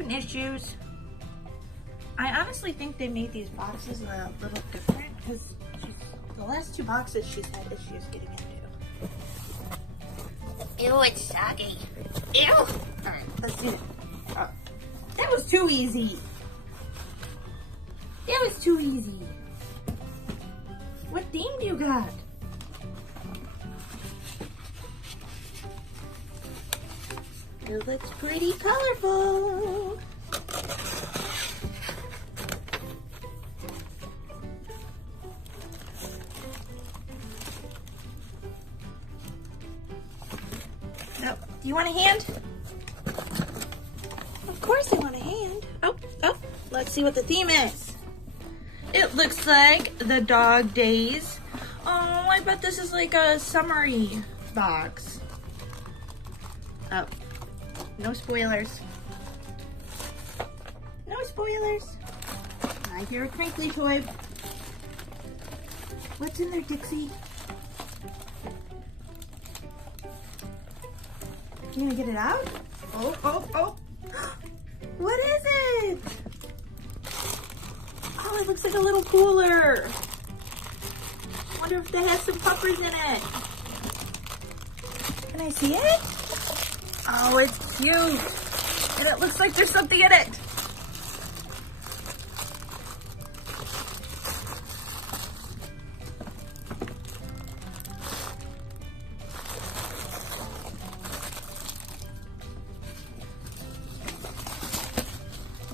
having issues. I honestly think they made these boxes a little different because the last 2 boxes she's had issues getting into. Ew, it's soggy. Ew! Alright, let's do it. Oh, that was too easy. That was too easy. What theme do you got? It looks pretty colorful. No, do you want a hand? Of course I want a hand. Oh, let's see what the theme is. It looks like the dog days. Oh, I bet this is like a summery box. Oh, no spoilers. No spoilers. I hear a crinkly toy. What's in there, Dixie? You gonna get it out? Oh. What is it? Oh, it looks like a little cooler. Wonder if that has some puppers in it. Can I see it? Oh, it's cute. And it looks like there's something in it.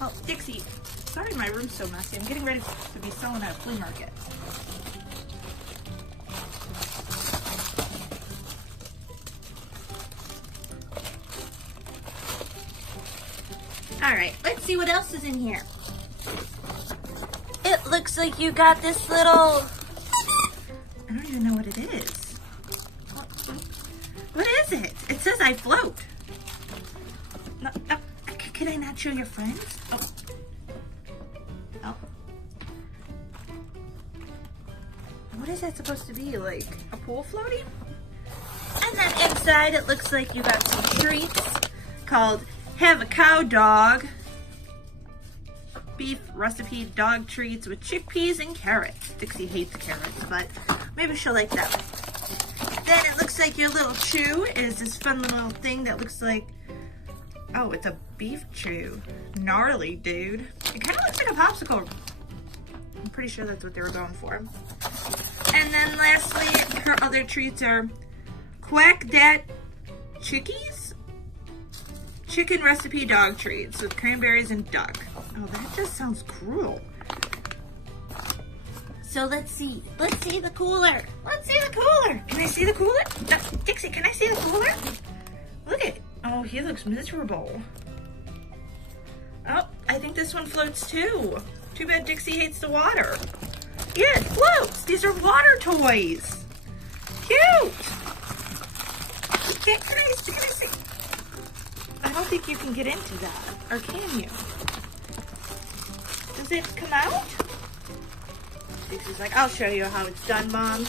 Oh, Dixie, sorry my room's so messy. I'm getting ready to be selling at a flea market. Alright, let's see what else is in here. It looks like you got this little... I don't even know what it is. What is it? It says I float. No, can I not show your friends? Oh. What is that supposed to be? Like a pool floaty? And then inside it looks like you got some treats called Have a Cow Dog beef recipe dog treats with chickpeas and carrots. Dixie hates carrots, but maybe she'll like them. Then it looks like your little chew is this fun little thing that looks like, oh, it's a beef chew. Gnarly, dude. It kind of looks like a popsicle. I'm pretty sure that's what they were going for. And then lastly, her other treats are Quack Dat Chickies? Chicken recipe dog treats with cranberries and duck. Oh, that just sounds cruel. So let's see. Let's see the cooler. Let's see the cooler. Can I see the cooler? No, Dixie, can I see the cooler? Look at it. Oh, he looks miserable. Oh, I think this one floats too. Too bad Dixie hates the water. Yeah, it floats. These are water toys. Cute. Can I see? I don't think you can get into that. Or can you? Does it come out? Dixie's like, I'll show you how it's done, Mom.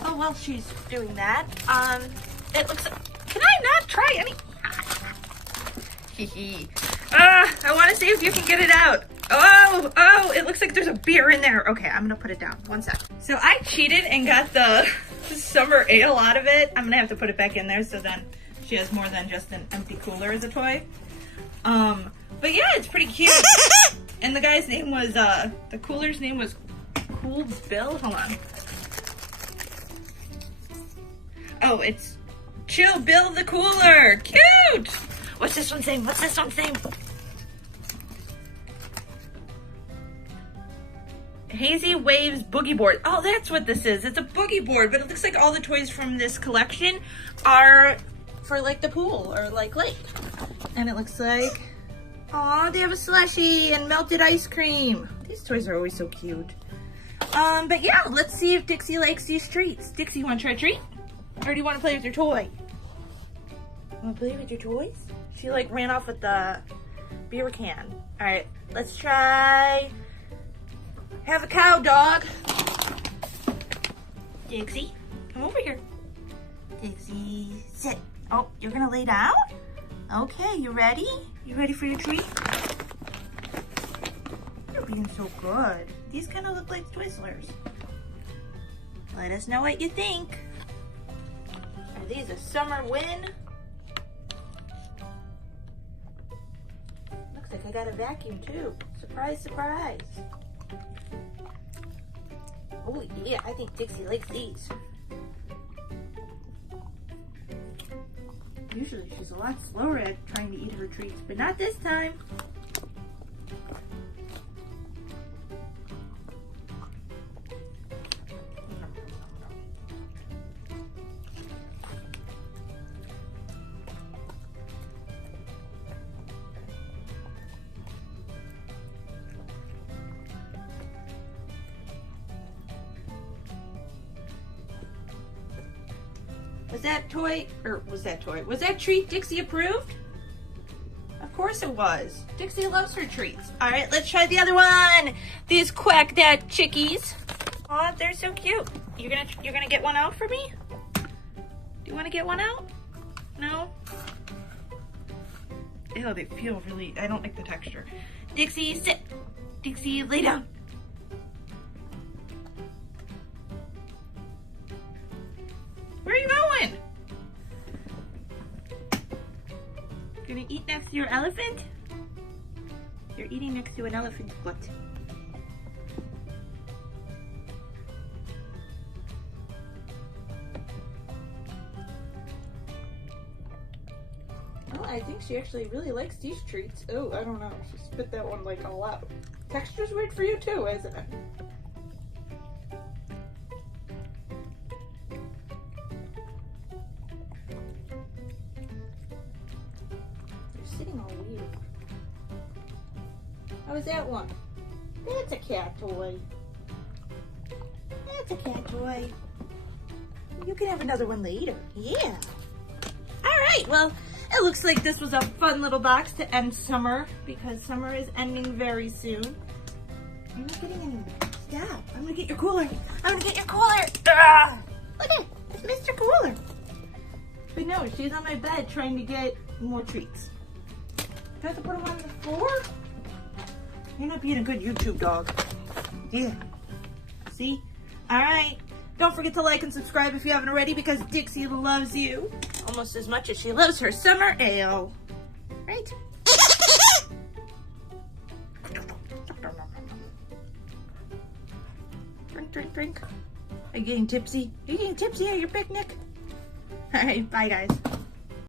Oh, while she's doing that, it looks like, can I not try any? I want to see if you can get it out. Oh, it looks like there's a beer in there. Okay, I'm gonna put it down. One sec. So I cheated and got the summer ale out of it. I'm gonna have to put it back in there so then she has more than just an empty cooler as a toy. But yeah, it's pretty cute. And the guy's name was, the cooler's name was Cool Bill. Hold on. Oh, it's Chill Bill the Cooler. Cute! What's this one saying? What's this one saying? Hazy Waves Boogie Board. Oh, that's what this is. It's a boogie board, but it looks like all the toys from this collection are for like the pool or like lake. And it looks like, aw, they have a slushie and melted ice cream. These toys are always so cute. But yeah, let's see if Dixie likes these treats. Dixie, you want to try a treat? Or do you want to play with your toy? Wanna play with your toys? She like ran off with the beer can. All right, let's try have a cow dog. Dixie, come over here. Dixie, sit. Oh, you're gonna lay down? Okay, you ready? You ready for your treat? You're being so good. These kind of look like Twizzlers. Let us know what you think. Are these a summer win? Looks like I got a vacuum too. Surprise, surprise. Oh yeah, I think Dixie likes these. Usually she's a lot slower at trying to eat her treats, but not this time. Was that treat Dixie approved? Of course it was. Dixie loves her treats. All right, let's try the other one. These Quack Dad chickies. Oh, they're so cute. You're gonna get one out for me? Do you want to get one out? No? Ew, they feel really, I don't like the texture. Dixie, sit. Dixie, lay down. Where are you going? Gonna eat next to your elephant? You're eating next to an elephant's foot. Well, I think she actually really likes these treats. Oh, I don't know. She spit that one like all out. Texture's weird for you too, isn't it? Sitting all weird. How was that one? That's a cat toy. That's a cat toy. You can have another one later. Yeah. All right, well, it looks like this was a fun little box to end summer because summer is ending very soon. You're not getting anywhere. Stop. I'm gonna get your cooler. I'm gonna get your cooler. Ah! Look at it. It's Mr. Cooler. But no, she's on my bed trying to get more treats. Do I have to put them on the floor? You're not being a good YouTube dog. Yeah. See? All right. Don't forget to like and subscribe if you haven't already because Dixie loves you almost as much as she loves her summer ale. Right? Drink, drink, drink. Are you getting tipsy? Are you getting tipsy at your picnic? All right. Bye, guys.